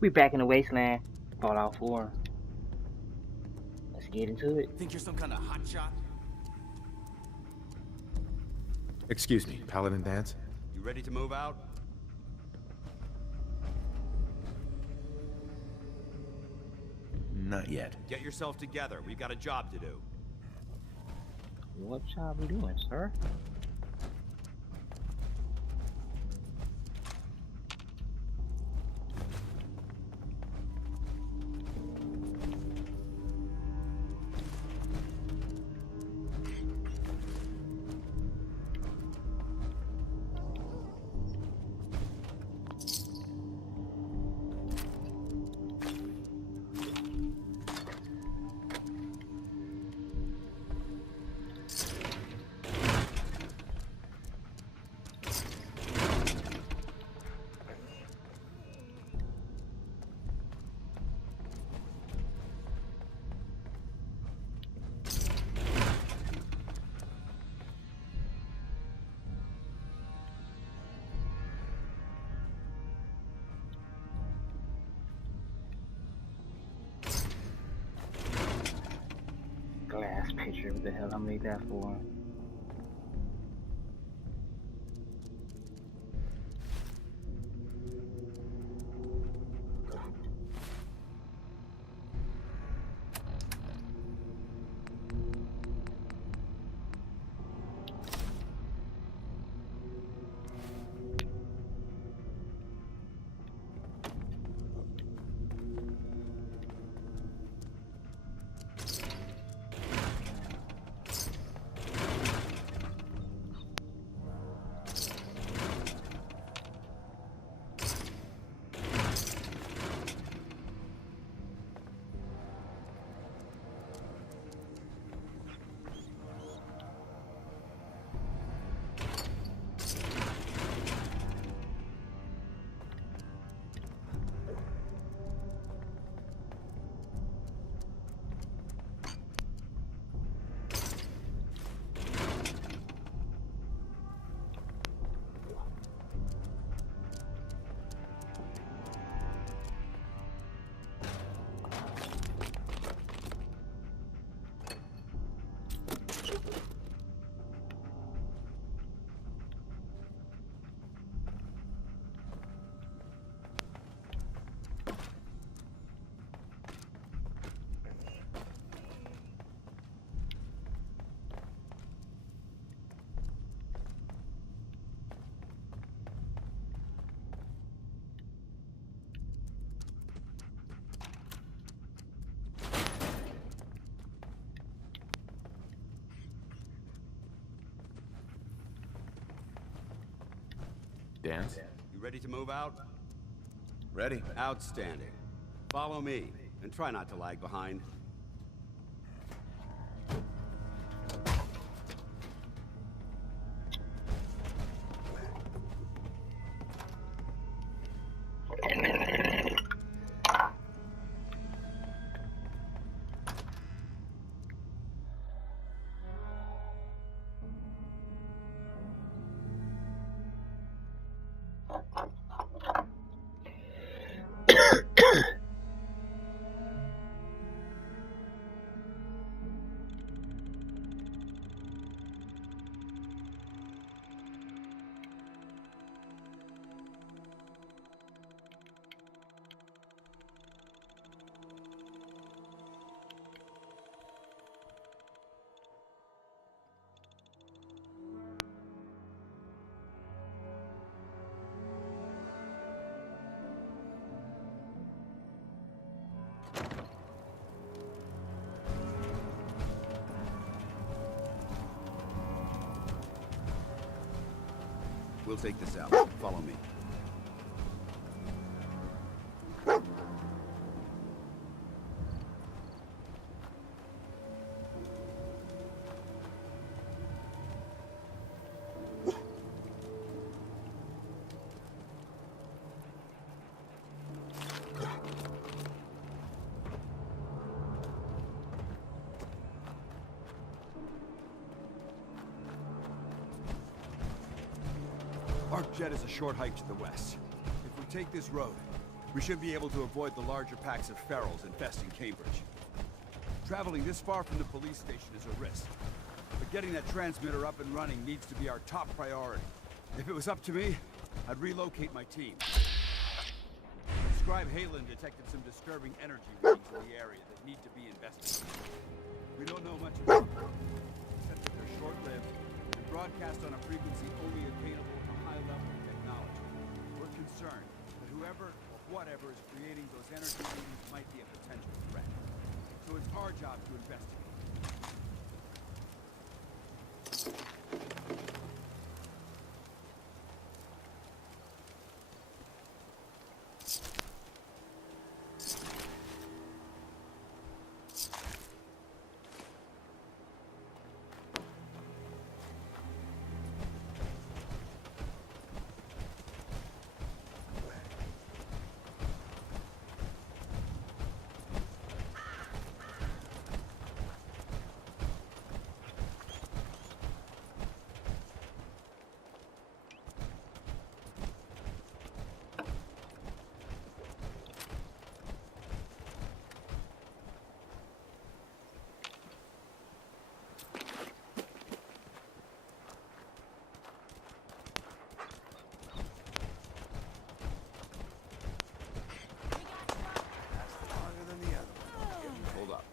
We back in the wasteland. Fallout 4. Let's get into it. Think you're some kind of hotshot? Excuse me, Paladin Danse? You ready to move out? Not yet. Get yourself together. We've got a job to do. What job we doing, sir? Glass pitcher. What the hell I made that for? Danse? You ready to move out? Ready. Outstanding. Follow me, and try not to lag behind. We'll take this out. Follow me. Arc Jet is a short hike to the west. If we take this road, We should be able to avoid the larger packs of ferals infesting Cambridge. Traveling this far from the police station is a risk, but getting that transmitter up and running needs to be our top priority. If it was up to me, I'd relocate my team. Scribe Halen detected some disturbing energy readings in the area that need to be investigated. We don't know much about them, except that they're short-lived and broadcast on a frequency only attainable to high-level technology. We're concerned that whoever or whatever is creating those energy readings might be a potential threat. So it's our job to investigate. Hold up.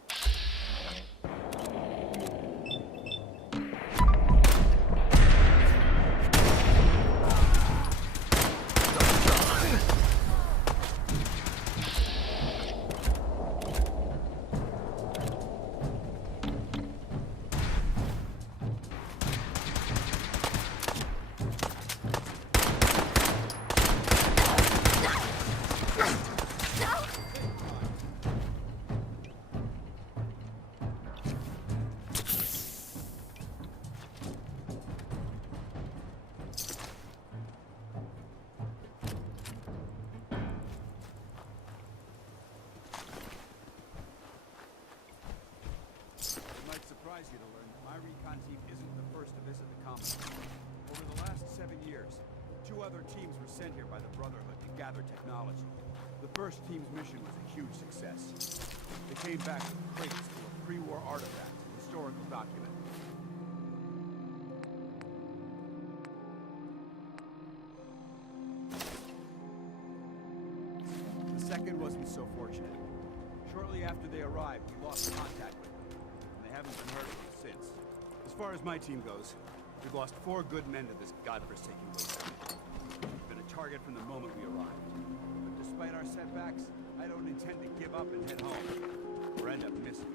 Surprise you to learn that my recon team isn't the first to visit the Commons. Over the last 7 years, 2 other teams were sent here by the Brotherhood to gather technology. The first team's mission was a huge success. They came back with crates full of pre-war artifacts and historical documents. The second wasn't so fortunate. Shortly after they arrived, we lost contact with them. Haven't been heard from since. As far as my team goes, we've lost 4 good men to this godforsaken wasteland. We've been a target from the moment we arrived. But despite our setbacks, I don't intend to give up and head home, or end up missing.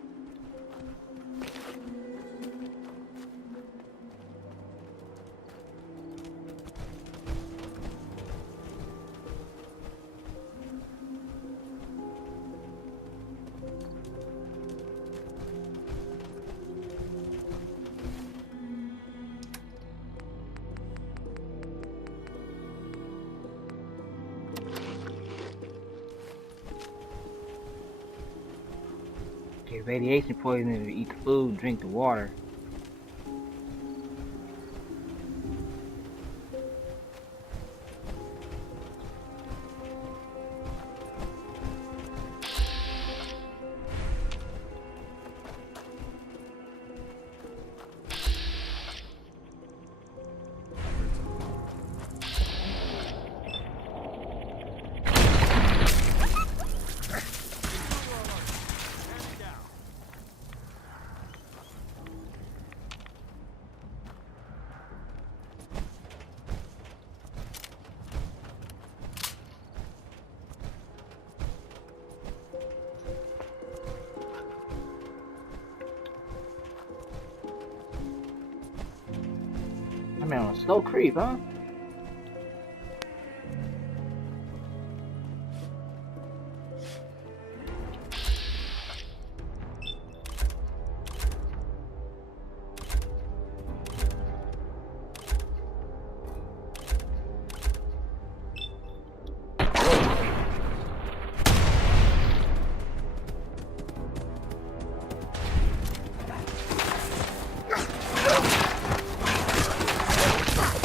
Get radiation poisoning if you eat the food, drink the water. Man, on a slow creep, huh?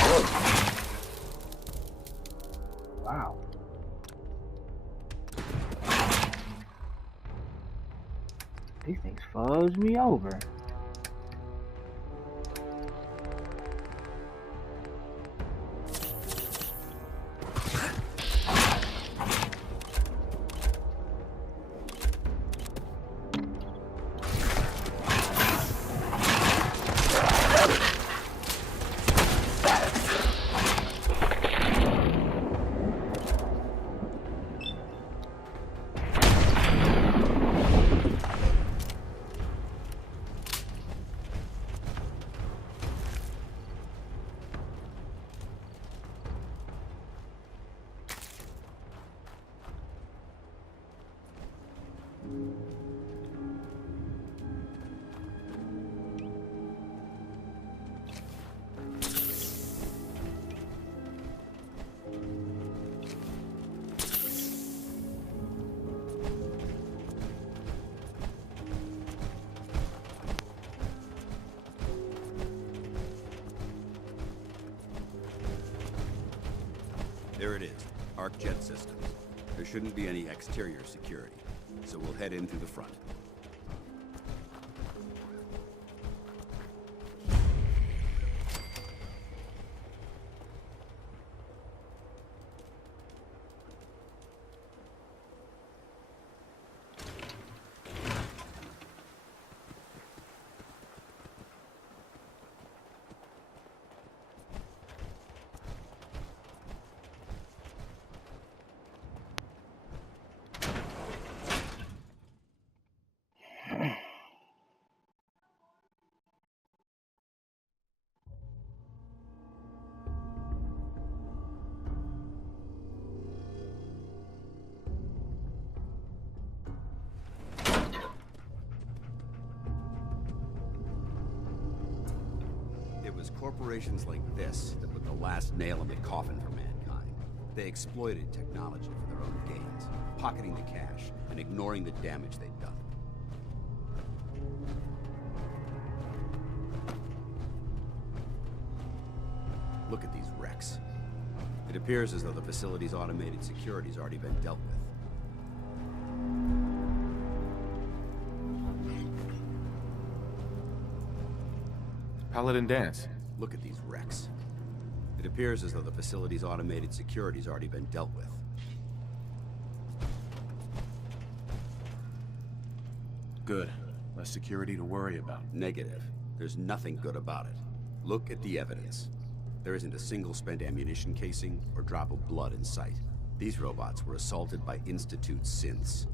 Whoa. These things fudge me over. There it is, Arc Jet Systems. There shouldn't be any exterior security, so we'll head in through the front. It was corporations like this that put the last nail in the coffin for mankind. They exploited technology for their own gains, pocketing the cash and ignoring the damage they'd done. Look at these wrecks. It appears as though the facility's automated security's already been dealt with. Paladin Danse. Look at these wrecks. It appears as though the facility's automated security's already been dealt with. Good. Less security to worry about. Negative. There's nothing good about it. Look at the evidence. There isn't a single spent ammunition casing or drop of blood in sight. These robots were assaulted by Institute synths.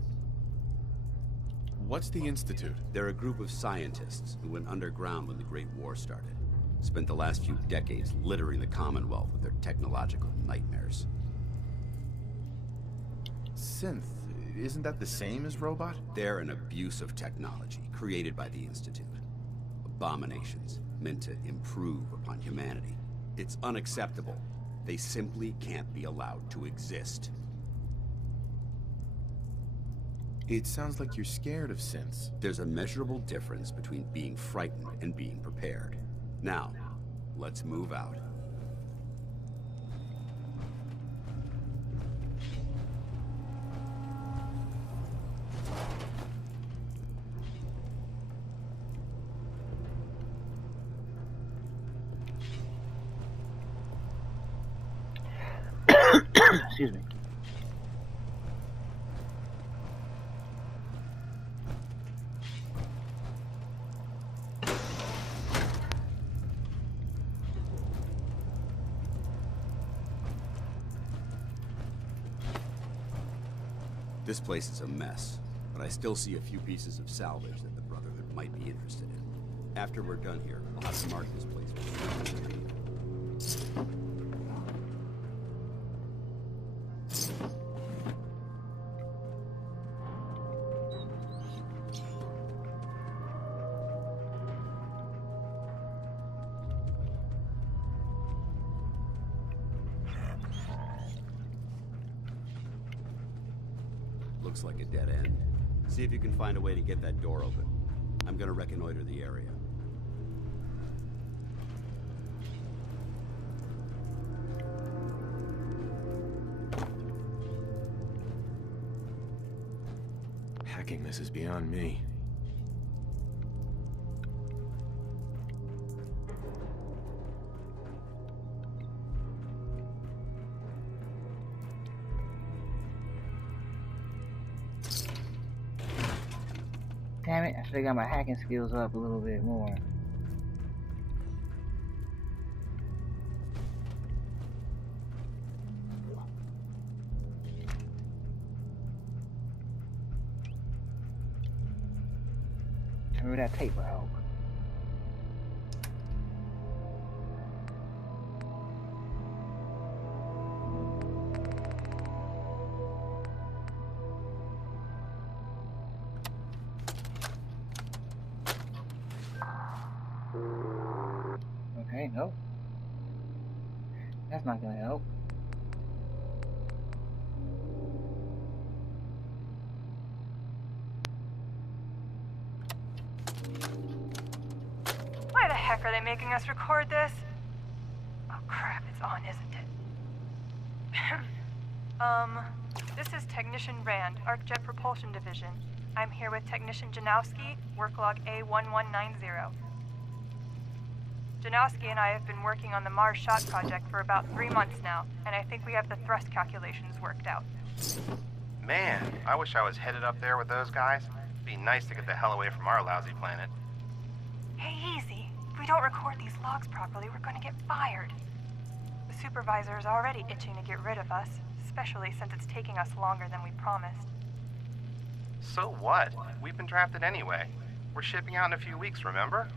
What's the Institute? They're a group of scientists who went underground when the Great War started. Spent the last few decades littering the Commonwealth with their technological nightmares. Synth. Isn't that the same as robot? They're an abuse of technology created by the Institute. Abominations meant to improve upon humanity. It's unacceptable. They simply can't be allowed to exist. It sounds like you're scared of synths. There's a measurable difference between being frightened and being prepared. Now, let's move out. Excuse me. This place is a mess, but I still see a few pieces of salvage that the Brotherhood might be interested in. After we're done here, I'll have to mark this place for security. Looks like a dead end. See if you can find a way to get that door open. I'm gonna reconnoiter the area. Hacking this is beyond me. Damn it, I should have got my hacking skills up a little bit more. Maybe that tape will help. Okay, nope. That's not gonna help. Why the heck are they making us record this? Oh crap, it's on, isn't it? This is Technician Rand, ArcJet Propulsion Division. I'm here with Technician Janowski, work log A1190. Janowski and I have been working on the Mars Shot project for about 3 months now, and I think we have the thrust calculations worked out. Man, I wish I was headed up there with those guys. It'd be nice to get the hell away from our lousy planet. Hey, easy. If we don't record these logs properly, we're gonna get fired. The supervisor is already itching to get rid of us, especially since it's taking us longer than we promised. So what? We've been drafted anyway. We're shipping out in a few weeks, remember?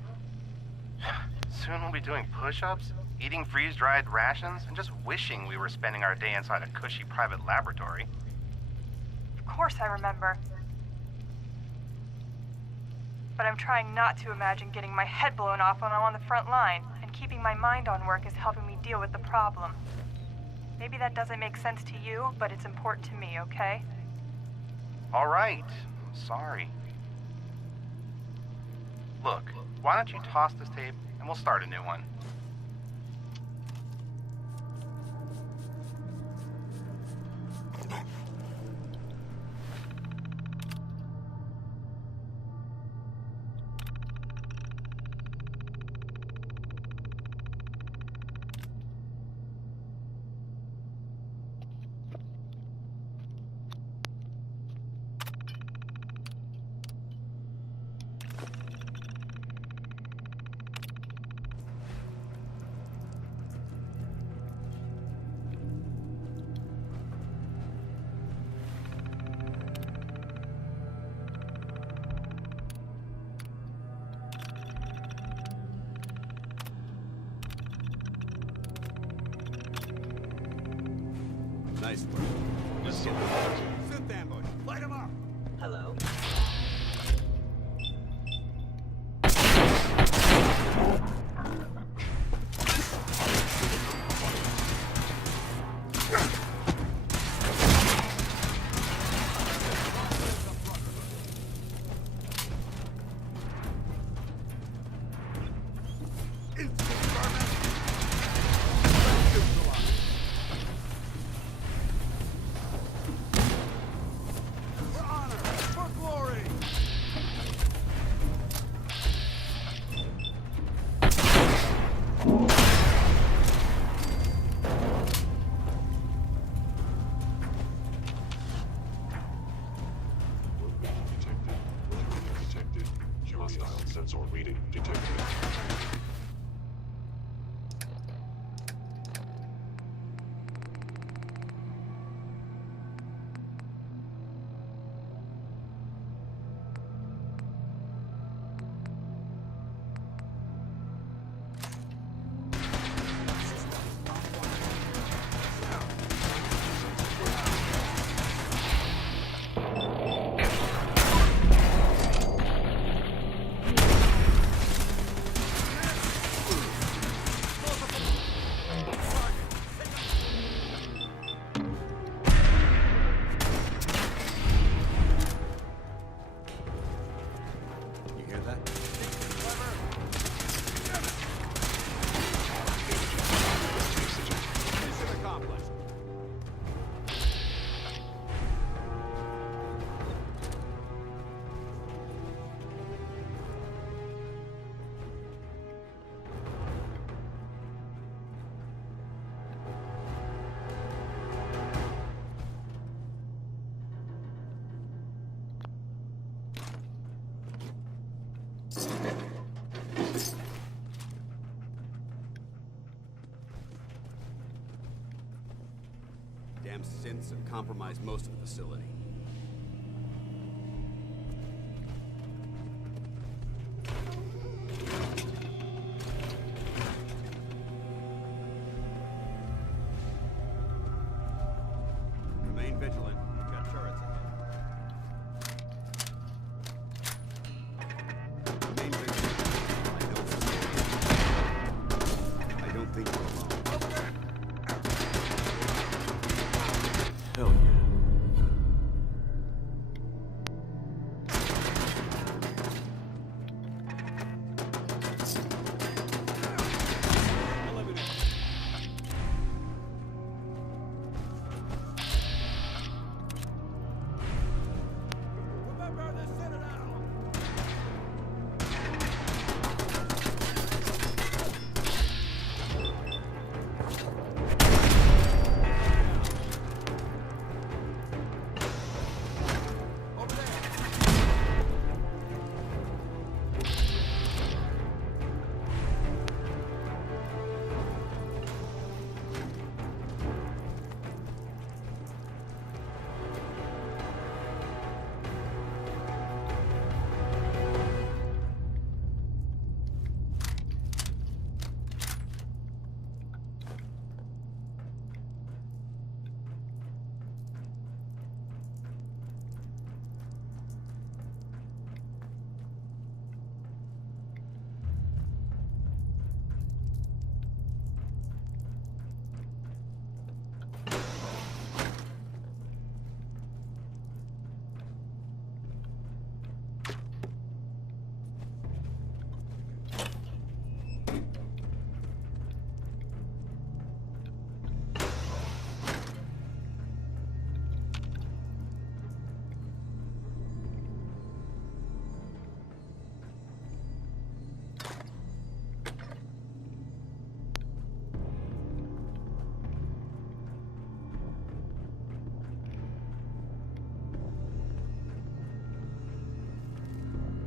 Soon we'll be doing push-ups, eating freeze-dried rations, and just wishing we were spending our day inside a cushy private laboratory. Of course I remember. But I'm trying not to imagine getting my head blown off when I'm on the front line, and keeping my mind on work is helping me deal with the problem. Maybe that doesn't make sense to you, but it's important to me, okay? All right. Sorry. Look, why don't you toss this tape and we'll start a new one. Nice work. Yes, sir. Synth ambush. Light him up. Hello. Sensor reading detected. goddamn synths have compromised most of the facility. Remain vigilant. We've got turrets ahead. Remain vigilant. I don't think we're alone. Hell yeah. Remember the Citadel! Over there!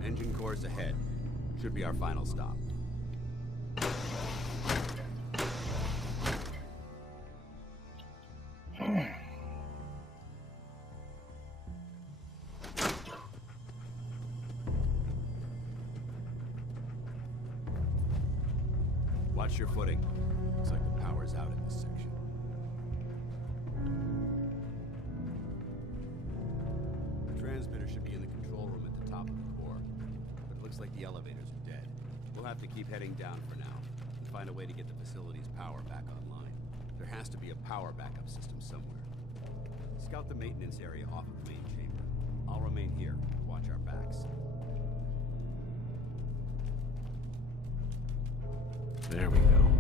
Engine cores ahead. Should be our final stop. Watch your footing. Looks like the power's out in this section. The transmitter should be in the control room at the top of the core, but it looks like the elevators are dead. We'll have to keep heading down for now and find a way to get the facility's power back online. There has to be a power backup system somewhere. Scout the maintenance area off of the main chamber. I'll remain here to watch our backs. There we go.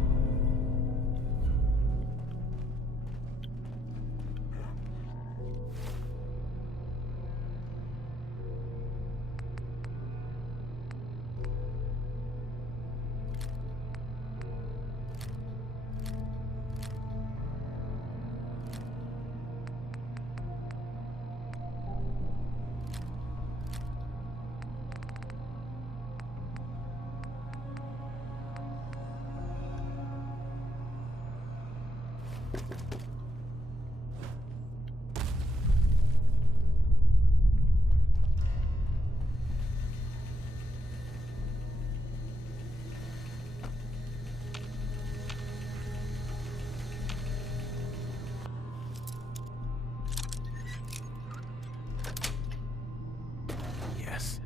Yes.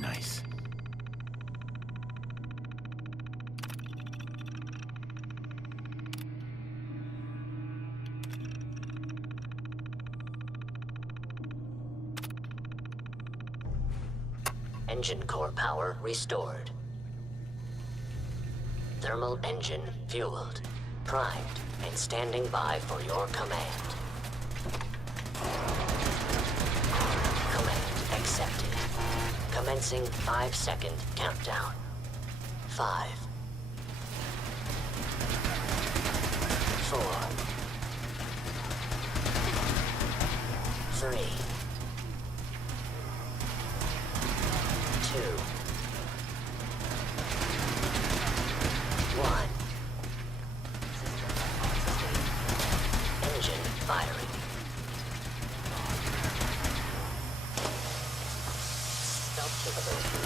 Nice. Engine core power restored. Thermal engine fueled, primed, and standing by for your command. Command accepted. Commencing 5-second countdown. 5, 4, 3, 2, 1. Engine firing. Stealth capability.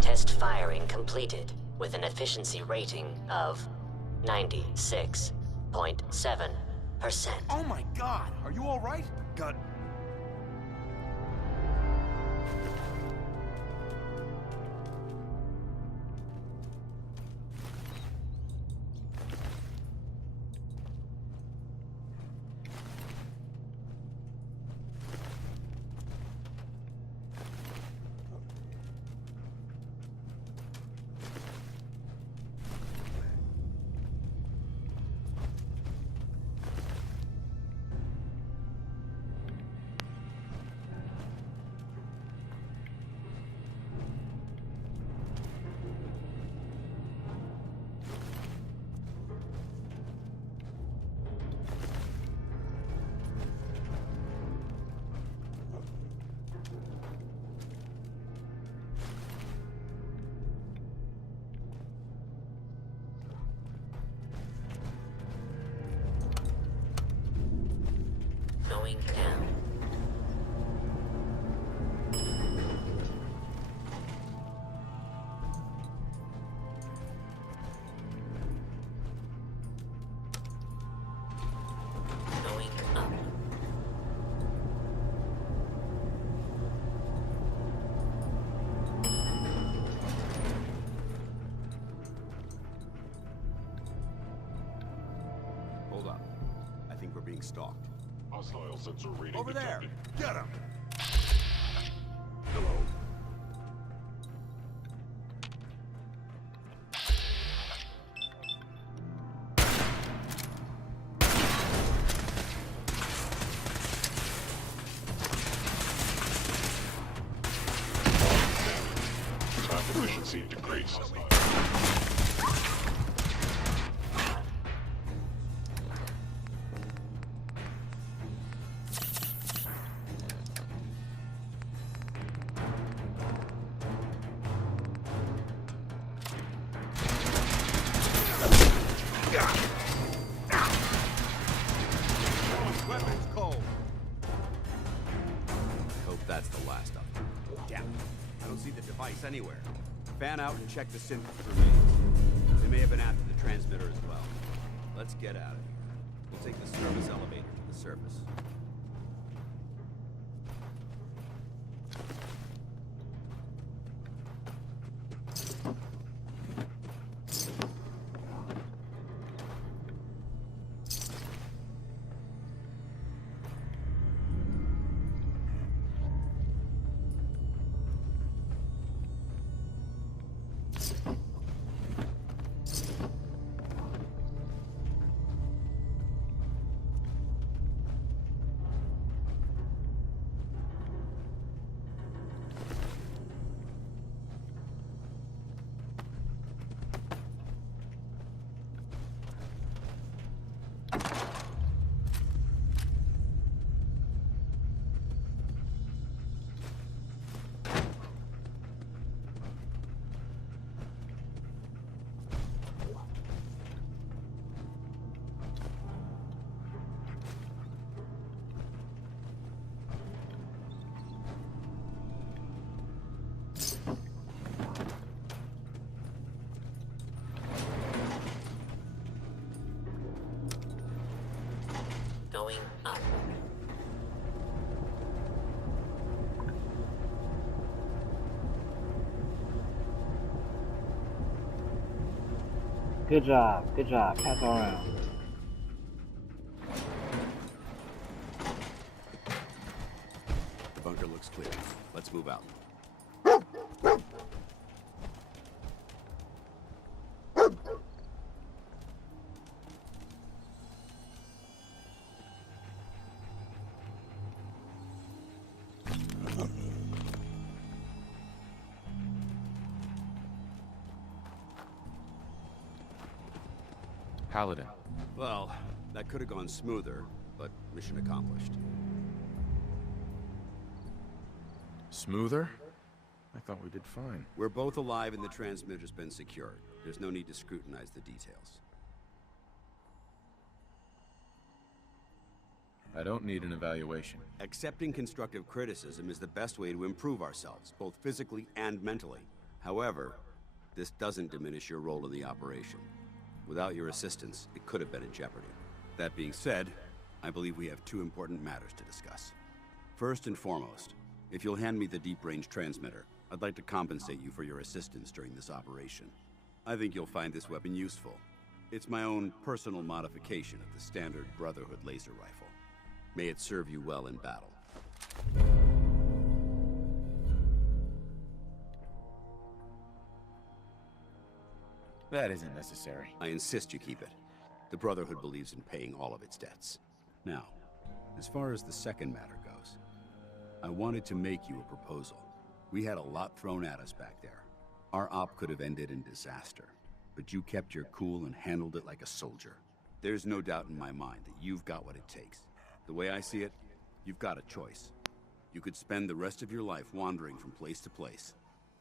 Test firing completed with an efficiency rating of 96.7%. Oh my god! Are you alright? God. Going down. Going up. Hold up. I think we're being stalked. Hostile sensor reading Over there! detected. Get him! Hello. Time efficiency decreased. Weapons cold! Hope that's the last of them. Damn. I don't see the device anywhere. Fan out and check the synth for me. They may have been after the transmitter as well. Let's get out of here. We'll take the service elevator to the surface. Going up. Good job. Good job. Pass all around. The bunker looks clear. Let's move out. Paladin. Well, that could have gone smoother, but mission accomplished. Smoother? I thought we did fine. We're both alive and the transmitter's been secured. There's no need to scrutinize the details. I don't need an evaluation. Accepting constructive criticism is the best way to improve ourselves, both physically and mentally. However, this doesn't diminish your role in the operation. Without your assistance, it could have been in jeopardy. That being said, I believe we have two important matters to discuss. First and foremost, if you'll hand me the deep-range transmitter, I'd like to compensate you for your assistance during this operation. I think you'll find this weapon useful. It's my own personal modification of the standard Brotherhood laser rifle. May it serve you well in battle. That isn't necessary. I insist you keep it. The Brotherhood believes in paying all of its debts. Now, as far as the second matter goes, I wanted to make you a proposal. We had a lot thrown at us back there. Our op could have ended in disaster, but you kept your cool and handled it like a soldier. There's no doubt in my mind that you've got what it takes. The way I see it, you've got a choice. You could spend the rest of your life wandering from place to place,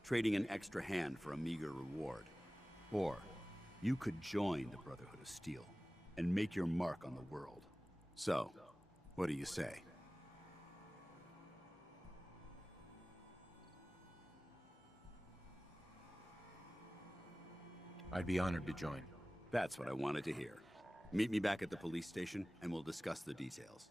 trading an extra hand for a meager reward. Or, you could join the Brotherhood of Steel and make your mark on the world. So, what do you say? I'd be honored to join. That's what I wanted to hear. Meet me back at the police station, and we'll discuss the details.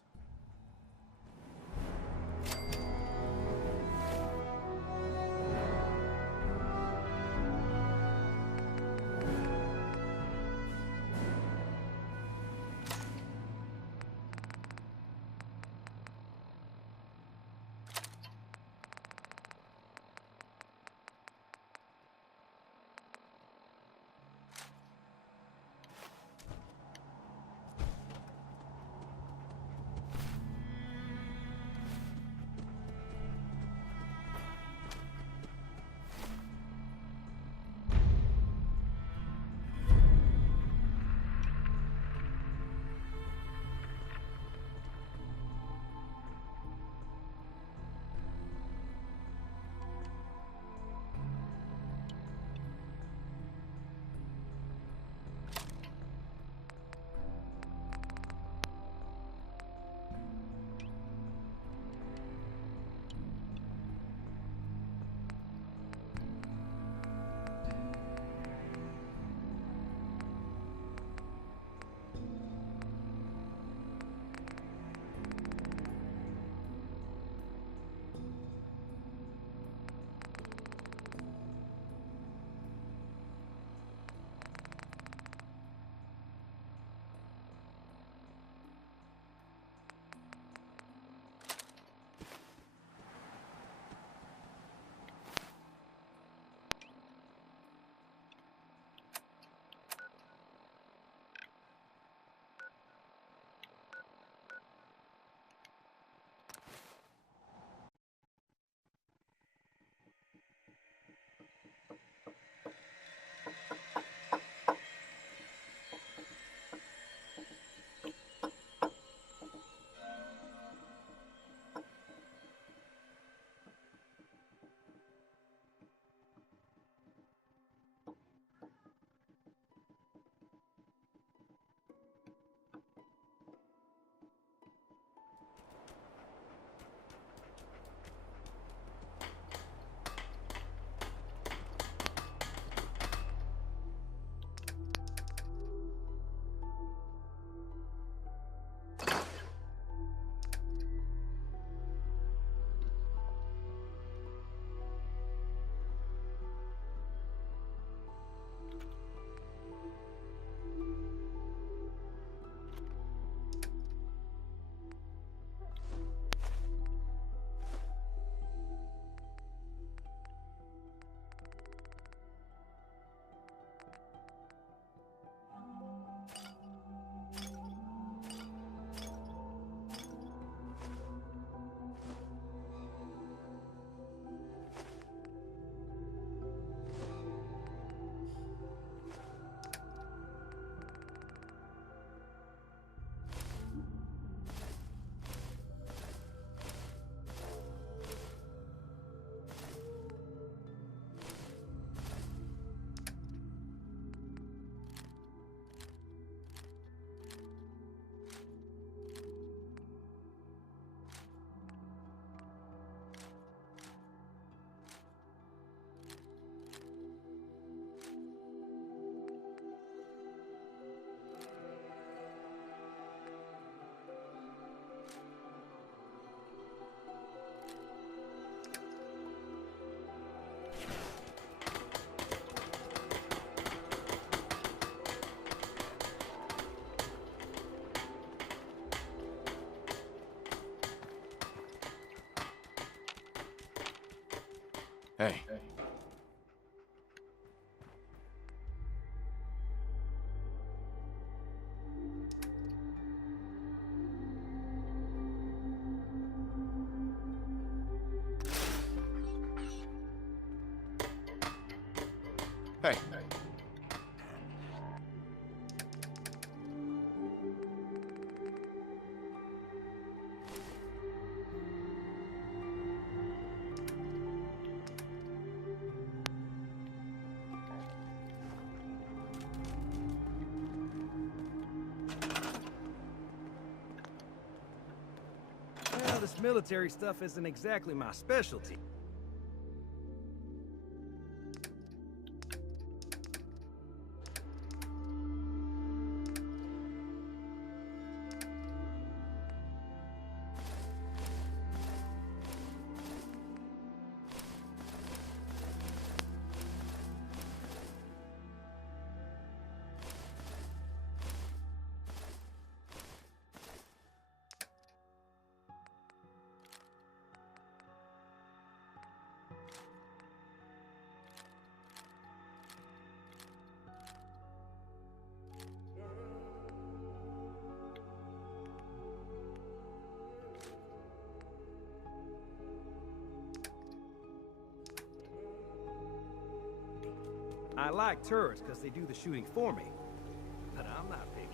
Hey. Hey. Well, this military stuff isn't exactly my specialty. I like tourists because they do the shooting for me, but I'm not picky.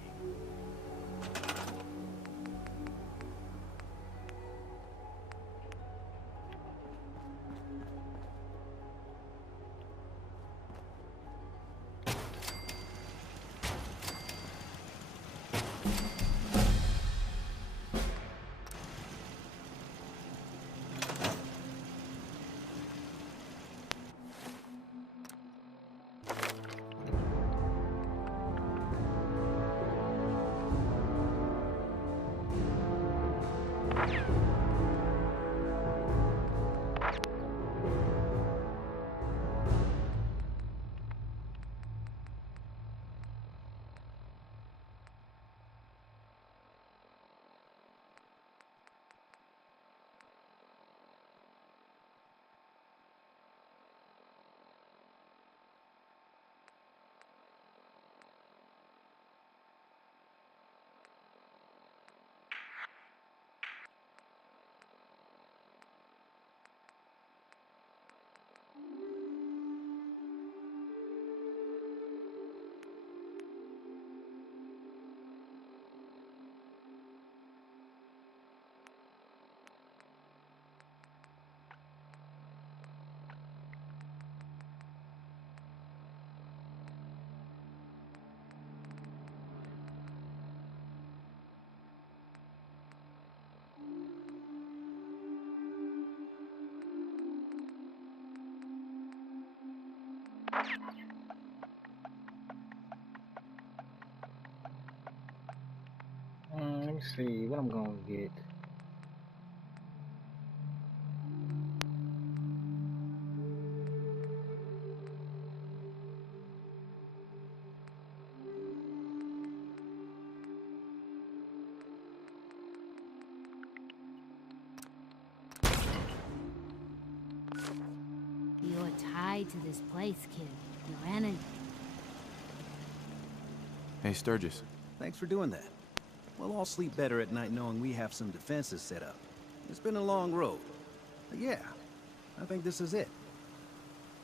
Let me see what I'm gonna get. You're tied to this place, kid. Your enemy. Hey, Sturgis. Thanks for doing that. We'll all sleep better at night knowing we have some defenses set up. It's been a long road. But yeah, I think this is it.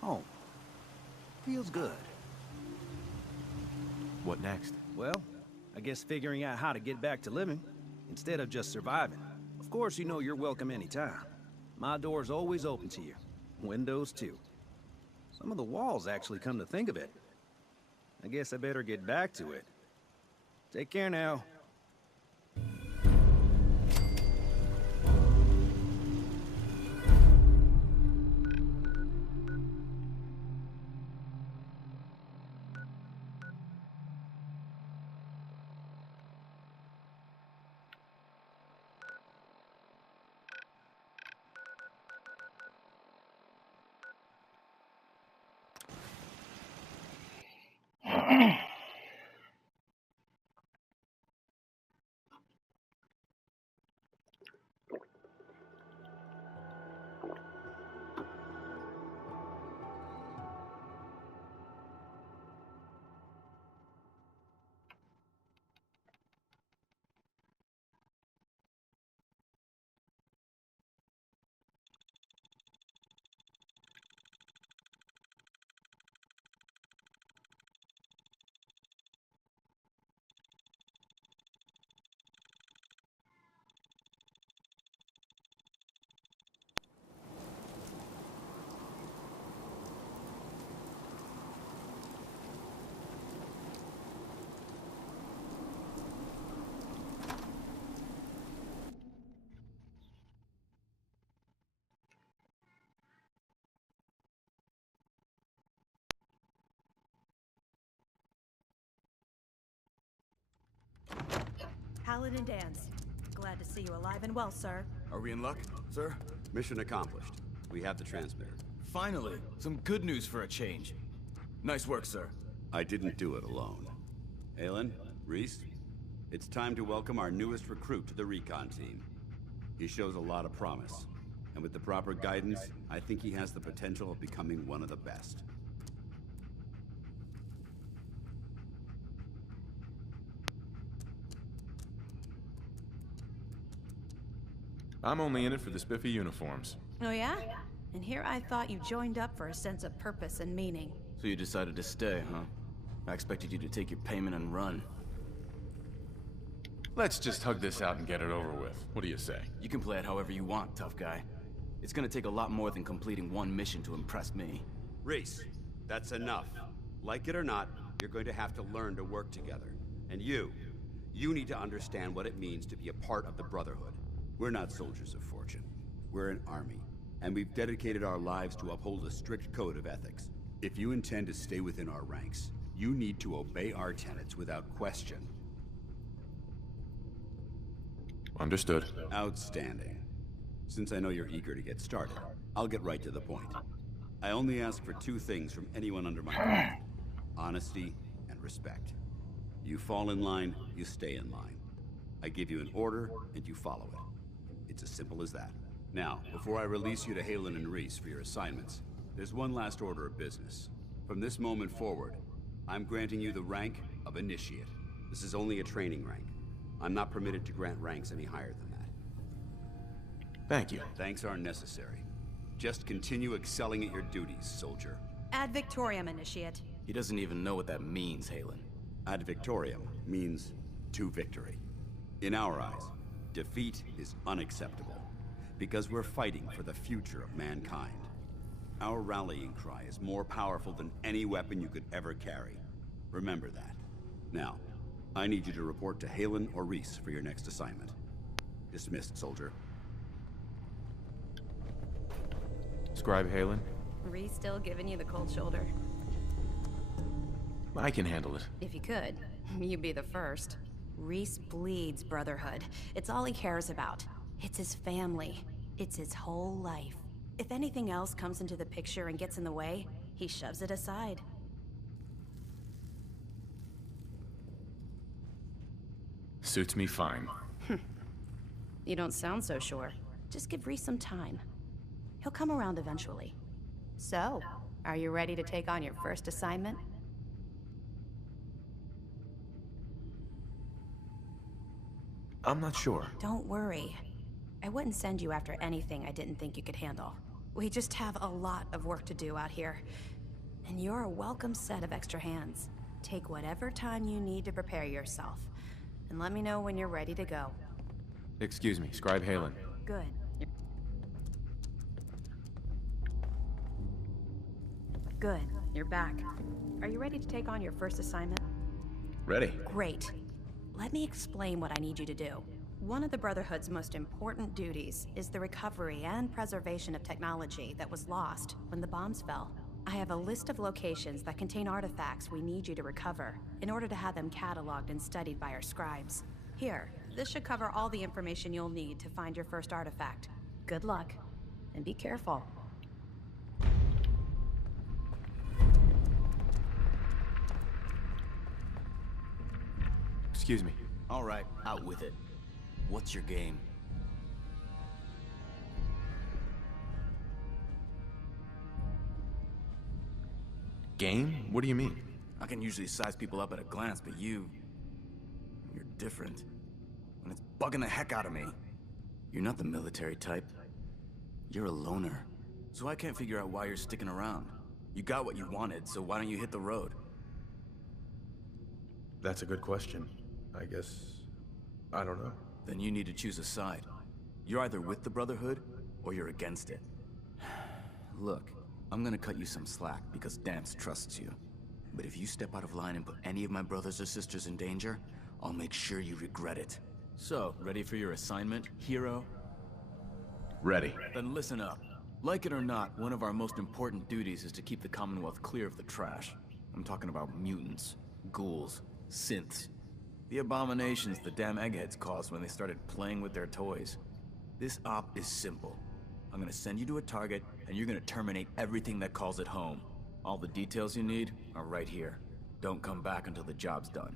Home. Feels good. What next? Well, I guess figuring out how to get back to living, instead of just surviving. Of course, you know you're welcome anytime. My door's always open to you. Windows, too. Some of the walls actually come to think of it. I guess I better get back to it. Take care now. Paladin Danse. Glad to see you alive and well, sir. Are we in luck, sir? Mission accomplished. We have the transmitter. Finally, some good news for a change. Nice work, sir. I didn't do it alone. Aelin, Rhys, it's time to welcome our newest recruit to the recon team. He shows a lot of promise, and with the proper guidance, I think he has the potential of becoming one of the best. I'm only in it for the spiffy uniforms. Oh yeah? And here I thought you joined up for a sense of purpose and meaning. So you decided to stay, huh? I expected you to take your payment and run. Let's just hug this out and get it over with. What do you say? You can play it however you want, tough guy. It's gonna take a lot more than completing one mission to impress me. Rhys, that's enough. Like it or not, you're going to have to learn to work together. And you need to understand what it means to be a part of the Brotherhood. We're not soldiers of fortune. We're an army, and we've dedicated our lives to uphold a strict code of ethics. If you intend to stay within our ranks, you need to obey our tenets without question. Understood. Outstanding. Since I know you're eager to get started, I'll get right to the point. I only ask for two things from anyone under my command: honesty and respect. You fall in line, you stay in line. I give you an order, and you follow it. It's as simple as that. Now, before I release you to Haylen and Rhys for your assignments, there's one last order of business. From this moment forward, I'm granting you the rank of Initiate. This is only a training rank. I'm not permitted to grant ranks any higher than that. Thank you. Thanks aren't necessary. Just continue excelling at your duties, soldier. Ad Victoriam, Initiate. He doesn't even know what that means, Haylen. Ad Victoriam means to victory. In our eyes, defeat is unacceptable, because we're fighting for the future of mankind. Our rallying cry is more powerful than any weapon you could ever carry. Remember that. Now, I need you to report to Haylen or Rhys for your next assignment. Dismissed, soldier. Scribe Haylen? Rhys still giving you the cold shoulder? I can handle it. If you could, you'd be the first. Rhys bleeds Brotherhood. It's all he cares about. It's his family. It's his whole life. If anything else comes into the picture and gets in the way, he shoves it aside. Suits me fine. You don't sound so sure. Just give Rhys some time. He'll come around eventually. So, are you ready to take on your first assignment? I'm not sure. Don't worry. I wouldn't send you after anything I didn't think you could handle. We just have a lot of work to do out here. And you're a welcome set of extra hands. Take whatever time you need to prepare yourself. And let me know when you're ready to go. Excuse me, Scribe Haylen. Good. Good. You're back. Are you ready to take on your first assignment? Ready. Great. Let me explain what I need you to do. One of the Brotherhood's most important duties is the recovery and preservation of technology that was lost when the bombs fell. I have a list of locations that contain artifacts we need you to recover in order to have them cataloged and studied by our scribes. Here, this should cover all the information you'll need to find your first artifact. Good luck, and be careful. Excuse me. All right, out with it. What's your game? Game? What do you mean? I can usually size people up at a glance, but you're different. And it's bugging the heck out of me. You're not the military type. You're a loner. So I can't figure out why you're sticking around. You got what you wanted, so why don't you hit the road? That's a good question. I guess... I don't know. Then you need to choose a side. You're either with the Brotherhood, or you're against it. Look, I'm gonna cut you some slack because Danse trusts you. But if you step out of line and put any of my brothers or sisters in danger, I'll make sure you regret it. So, ready for your assignment, hero? Ready. Then listen up. Like it or not, one of our most important duties is to keep the Commonwealth clear of the trash. I'm talking about mutants, ghouls, synths. The abominations the damn eggheads caused when they started playing with their toys. This op is simple. I'm gonna send you to a target, and you're gonna terminate everything that calls it home. All the details you need are right here. Don't come back until the job's done.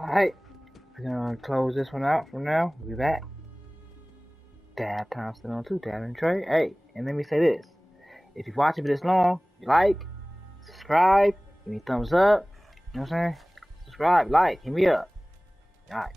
Alright, we're gonna close this one out for now. We'll be back. Dab time still on 2, Dab and Trey. Hey, and let me say this. If you're watching for this long, like, subscribe, give me a thumbs up. You know what I'm saying? Subscribe, like, hit me up. Alright.